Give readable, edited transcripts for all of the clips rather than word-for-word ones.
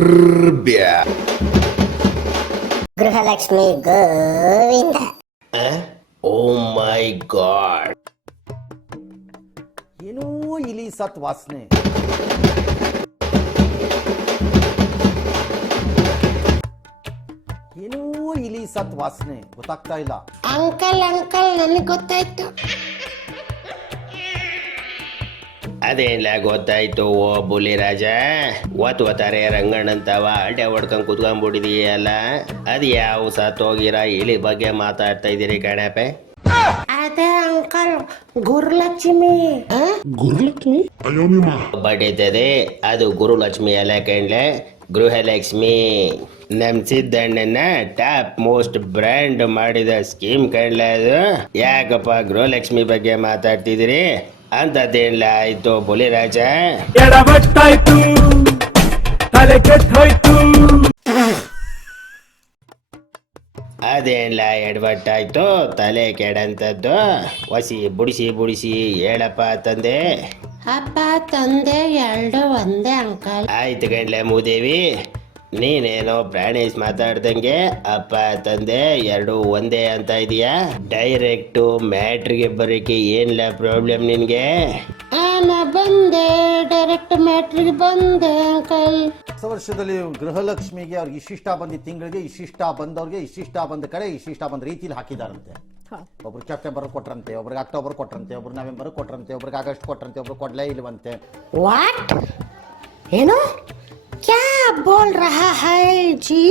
ಗರ್ಬ್ಯಾ ಗೃಹಲಕ್ಷ್ಮಿ ಗೋವಿಂದ. ಓ ಮೈ god, ಏನೋ ಇಲಿ ಸತ್ ವಾಸನೆ. ಏನೋ ಇಲಿ ಸತ್ ವಾಸನೆ ಗೊತ್ತಾಗ್ತಾ ಇಲ್ಲ. ಅಂಕಲ್ ನನಗೆ ಗೊತ್ತಾಯ್ತು. ಅದೇನಿಲ್ಲ ಗೊತ್ತಾಯ್ತು. ಓ ಬುಲಿ ರಾಜ, ಓದ್ತಾರೆ ರಂಗಣ್ಣಂತವ ಅಡ್ಡೆ ಹೊಡ್ಕೊಂಡ್ ಕುತ್ಕೊಂಡ್ಬಿಟ್ಟಿದೀಯಲ್ಲ, ಅದ್ ಯಾವ ಸತ್ತೋಗಿರ ಇಲಿ ಬಗ್ಗೆ ಮಾತಾಡ್ತಾ ಇದೀರಿ ಕಣಪೆ? ಅದೇ ಅಂಕಲ್, ಗುರುಲಕ್ಷ್ಮಿ. ಬಡಿತದೆ ಅದು ಗುರುಲಕ್ಷ್ಮಿ ಅಲ್ಲ ಕಣ್ಲೆ, ಗೃಹಲಕ್ಷ್ಮಿ. ನಮ್ ಸಿದ್ದಣ್ಣನ ಟಾಪ್ ಮೋಸ್ಟ್ ಬ್ರ್ಯಾಂಡ್ ಮಾಡಿದ ಸ್ಕೀಮ್ ಕಣ್ಲ ಅದು. ಯಾಕಪ್ಪ ಗೃಹಲಕ್ಷ್ಮಿ ಬಗ್ಗೆ ಮಾತಾಡ್ತಿದ್ದೀರಿ? ಅಂತದೇನಿಲ್ಲ ಆಯ್ತು ಬುಲಿರಾಜ. ಎಡವಟ್ಟಾಯ್ತು, ತಲೆ ಕೆಟ್ಟೋಯ್ತು. ಅದೇನಿಲ್ಲ ಎಡವಟ್ಟಾಯ್ತು, ತಲೆ ಕೆಡಂತದ್ದು. ಹೊಸಿ ಬುಡಿಸಿ ಹೇಳಪ್ಪ ತಂದೆ. ಅಪ್ಪ ತಂದೆ ಎರಡು ಒಂದೇ ಅಂಕಲ್. ಆಯ್ತು ಗಂಡ್ಲೆ ಮೂದೇವಿ, ನೀನೇನೋ ಪ್ರಾಣೇಶ್ ಮಾತಾಡ್ದಂಗೆ ಅಪ್ಪ ತಂದೆ ಎರಡು ಒಂದೇ ಅಂತ ಇದೀಯಾ? ಡೈರೆಕ್ಟು ಮ್ಯಾಟ್ರಿಗೆ ಬರೋಕೆ ಏನಿಲ್ಲ ಪ್ರಾಬ್ಲಮ್ ನಿನ್ಗೆ? ನಾ ಬಂದೆ, ಡೈರೆಕ್ಟ್ ಮ್ಯಾಟ್ರಿಗೆ ಬಂದೆ ಅಂಕಲ್. ಹೊಸ ವರ್ಷದಲ್ಲಿ ಗೃಹಲಕ್ಷ್ಮಿಗೆ ಅವ್ರಿಗೆ ಇಷ್ಟಿಷ್ಟ ಬಂದಿದ್ದ ತಿಂಗಳಿಗೆ ಇಷ್ಟಿಷ್ಟ ಬಂದವ್ರಿಗೆ ಇಷ್ಟಿಷ್ಟ ಬಂದ ಕಡೆ ಇಷ್ಟಿಷ್ಟ ಬಂದ ರೀತಿಲಿ ಹಾಕಿದಾರಂತೆ. ಒಬ್ರು ಸೆಪ್ಟೆಂಬರ್ ಕೊಟ್ರಂತೆ, ಒಬ್ರಿಗೆ ಅಕ್ಟೋಬರ್ ಕೊಟ್ರಂತೆ, ಒಬ್ರು ನವೆಂಬರ್ ಕೊಟ್ರಂತೆ, ಒಬ್ರಿಗೆ ಆಗಸ್ಟ್ ಕೊಟ್ರಂತೆ, ಒಬ್ರು ಕೊಡ್ಲೇ ಇಲ್ವಂತೆ. ವಾಟ್? ಏನು? ಕ್ಯಾ ಬೋಲ್ ರಹಾ ಹೈ ಜಿ?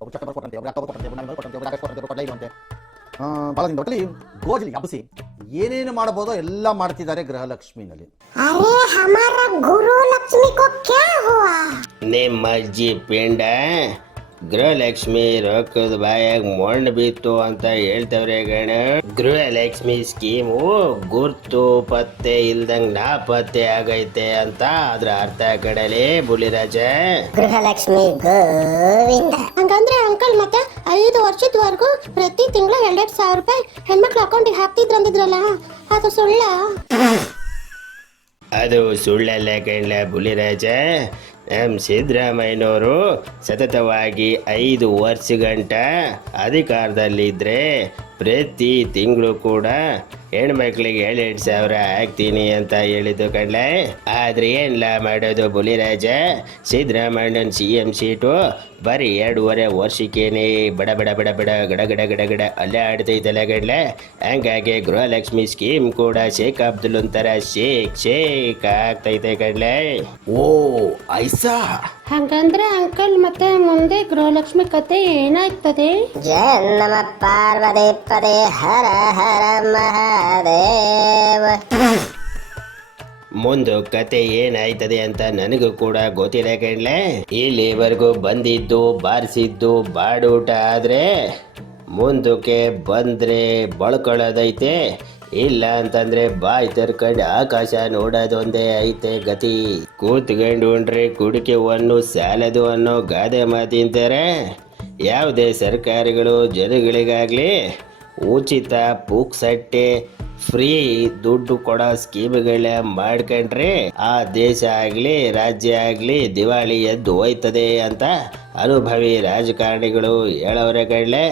ಒಬ್ರು ಸೆಪ್ಟೆಂಬರ್ ಕೊಟ್ರಂತೆ, ಒಬ್ರು ಅಕ್ಟೋಬರ್ ಕೊಟ್ರಂತೆ, ಒಬ್ರು ನವೆಂಬರ್ ಕೊಟ್ರಂತೆ, ಒಬ್ರು ಆಗಸ್ಟ್ ಕೊಟ್ರಂತೆ, ಒಬ್ರು ಕೊಡ್ಲೇ ಇಲ್ವಂತೆ. ಬಾಳದಿಂದ ಒಟ್ಟಲ್ಲಿ ಗೋಜಲಿ ಹಬ್ಬಸಿ ಏನೇನು ಮಾಡಬಹುದೋ ಎಲ್ಲ ಮಾಡ್ತಿದ್ದಾರೆ ಗೃಹಲಕ್ಷ್ಮಿನಲ್ಲಿ. ಅರೆ ಹಮಾರಾ ಗುರುಲಕ್ಷ್ಮಿ ಕೋ ಕ್ಯಾ ಹುವಾ? ನಿಮ್ಮ ಅಜ್ಜಿ ಪಿಂಡ ಗೃಹಲಕ್ಷ್ಮಿ ರೊಕ್ಕದ ಬಾಯಾಗ ಮಣ್ಣು ಬಿತ್ತು ಅಂತ ಹೇಳ್ತವ್ರೆ ಗಣ. ಗೃಹಲಕ್ಷ್ಮಿ ಸ್ಕೀಮು ಗುರ್ತು ಪತ್ತೆ ಇಲ್ದಂಗ್ ನಾಪತ್ತೆ ಆಗೈತೆ ಅಂತ ಅದ್ರ ಅರ್ಥ ಕಡಲೆ ಬುಲಿರಾಜ. ಗೃಹಲಕ್ಷ್ಮಿ ಗೋವಿಂದ. ಹಂಗಂದ್ರೆ ಅಂಕಲ್ ಮತ್ತೆ 5 ವರ್ಷದವರೆಗೂ ಪ್ರತಿ ತಿಂಗಳು 2,000 ರೂಪಾಯಿ ಹೆಣ್ಮಕ್ಳು ಅಕೌಂಟಿಗೆ ಹಾಕ್ತಿದ್ರಂದಿದ್ರಲ್ಲ, ಅದು ಸುಳ್ಳ? ಅದು ಸುಳ್ಳಲ್ಲ ಕಣ್ಲ ಬುಲಿರಾಜ. ಎಂ ಸಿದ್ದರಾಮಯ್ಯನವರು ಸತತವಾಗಿ 5 ವರ್ಷಗಂಟ ಅಧಿಕಾರದಲ್ಲಿದ್ದರೆ ಪ್ರತಿ ತಿಂಗಳು ಕೂಡ ಹೆಣ್ಮಕ್ಳಿಗೆ 2,000 ಹಾಕ್ತೀನಿ ಅಂತ ಹೇಳಿದ್ದು ಕಣ್ಲೆ. ಆದ್ರೆ ಏನಿಲ್ಲ ಮಾಡೋದು ಬುಲಿರಾಜ, ಸಿದ್ದರಾಮಯ್ಯನ CM ಸೀಟು ಬರೀ 2.5 ವರ್ಷಕ್ಕೇನೆ ಬಡ ಗಡ ಅಲ್ಲೇ ಆಡ್ತೈತಲ್ಲ ಗಡ್ಲೆ. ಹಂಗಾಗಿ ಗೃಹಲಕ್ಷ್ಮಿ ಸ್ಕೀಮ್ ಕೂಡ ಶೇಖ್ ಅಬ್ದುಲ್ ಒಂಥರ ಶೇಕ್ ಆಗ್ತೈತೆ ಕಡ್ಲೆ. ಓ ಐಸಾ? ಹಂಗಂದ್ರೆ ಅಂಕಲ್ ಮತ್ತೆ ಮುಂದೆ ಗೃಹಲಕ್ಷ್ಮಿ ಕತೆ ಏನಾಗ್ತದೆ? ಜನ್ಮ ಪಾರ್ವತಿ ಪದೇ ಹರ ಹರ ಮಹಾದೇವ. ಮುಂದೆ ಕತೆ ಏನಾಯ್ತದೆ ಅಂತ ನನಗೂ ಕೂಡ ಗೊತ್ತಿಲ್ಲ ಕಣ್ಲೆ. ಇಲ್ಲಿವರೆಗೂ ಬಂದಿದ್ದು ಬಾರಿಸಿದ್ದು ಬಾಡೂಟ ಆದ್ರೆ ಮುಂದಕ್ಕೆ ಬಂದ್ರೆ ಬಳ್ಕೊಳ್ಳೋದೈತೆ, ಇಲ್ಲ ಅಂತಂದ್ರೆ ಬಾಯಿ ತರ್ಕೊಂಡು ಆಕಾಶ ನೋಡೋದೊಂದೇ ಐತೆ ಗತಿ. ಕೂತ್ಕೊಂಡು ಉಂಡ್ರೆ ಕುಡಿಕೆ ಒನ್ನು ಸಾಲದು ಅನ್ನೋ ಗಾದೆ ಮಾತಿಂತಾರೆ. ಯಾವುದೇ ಸರ್ಕಾರಗಳು ಜನಗಳಿಗಾಗ್ಲಿ ಉಚಿತ ಪುಕ್ಸಟ್ಟೆ ಫ್ರೀ ದುಡ್ಡು ಕೊಡೋ ಸ್ಕೀಮ್ಗಳ ಮಾಡ್ಕೊಂಡ್ರೆ ಆ ದೇಶ ಆಗ್ಲಿ ರಾಜ್ಯ ಆಗ್ಲಿ ದಿವಾಳಿ ಎದ್ದು ಹೋಯ್ತದೆ ಅಂತ ಅನುಭವಿ ರಾಜಕಾರಣಿಗಳು ಹೇಳೋರೆ ಕಣ್ಲೆ.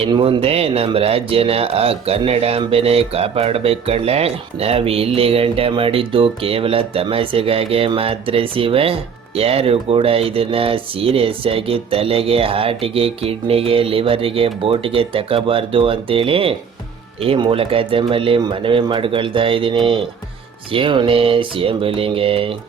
ಇನ್ ಮುಂದೆ ನಮ್ಮ ರಾಜ್ಯನ ಆ ಕನ್ನಡಾಂಬೆನೆ ಕಾಪಾಡಬೇಕು ಕಣ್ಲೆ. ನಾವು ಇಲ್ಲಿ ಗಂಟೆ ಮಾಡಿದ್ದು ಕೇವಲ ತಮಾಷೆಗಾಗಿ ಮಾತ್ರ ಶಿವೆ. ಯಾರು ಕೂಡ ಇದನ್ನ ಸೀರಿಯಸ್ ಆಗಿ ತಲೆಗೆ, ಹಾರ್ಟಿಗೆ, ಕಿಡ್ನಿಗೆ, ಲಿವರಿಗೆ, ಬೋಟಿಗೆ ತಗೋಬಾರ್ದು ಅಂತೇಳಿ ಈ ಮೂಲಕ ತಮ್ಮಲ್ಲಿ ಮನವಿ ಮಾಡ್ಕೊಳ್ತಾ ಇದ್ದೀನಿ. ಶಿವನೇ ಶಿವಂಬಲಿಂಗೆ.